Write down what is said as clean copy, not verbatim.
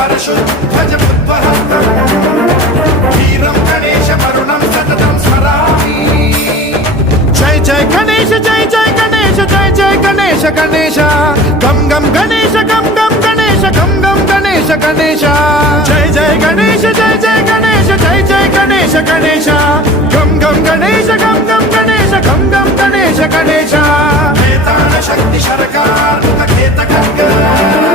परशुध्वजमुद्वहस्तम् वीरं गणेशवरुणं सततं स्मरामि। जय जय गणेश जय जय गणेश जय जय गणेश गणेश गम गम गणेश गम गम गणेश गम गम गणेश गणेश जय जय गणेश जय जय गणेश जय जय गणेश गणेश गम गम गणेश गम गम गणेश गम गम गणेश गणेश वेताल शक्ति शरकार खेत खड्ग